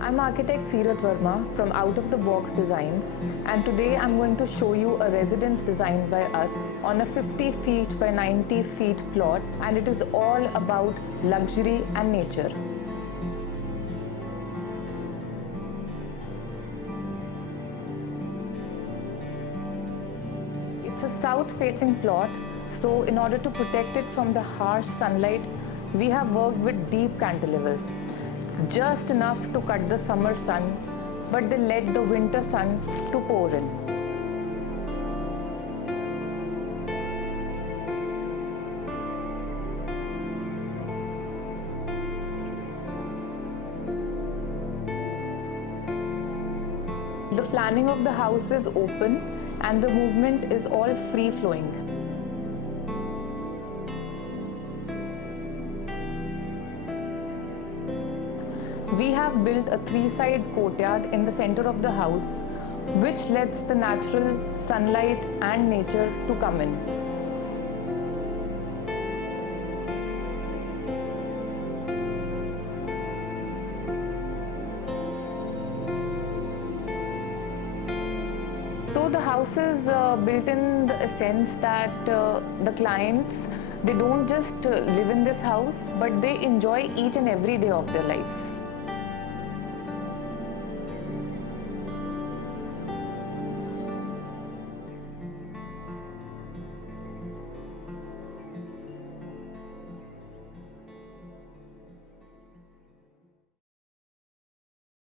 I'm architect Seerath Verma from Out of the Box Designs, and today I'm going to show you a residence designed by us on a 50 feet by 90 feet plot, and it is all about luxury and nature. It's a south-facing plot, so in order to protect it from the harsh sunlight, we have worked with deep cantilevers. Just enough to cut the summer sun, but they let the winter sun to pour in. The planning of the house is open and the movement is all free-flowing. We have built a three-side courtyard in the center of the house, which lets the natural sunlight and nature to come in. So the house is built in the sense that the clients, they don't just live in this house, but they enjoy each and every day of their life.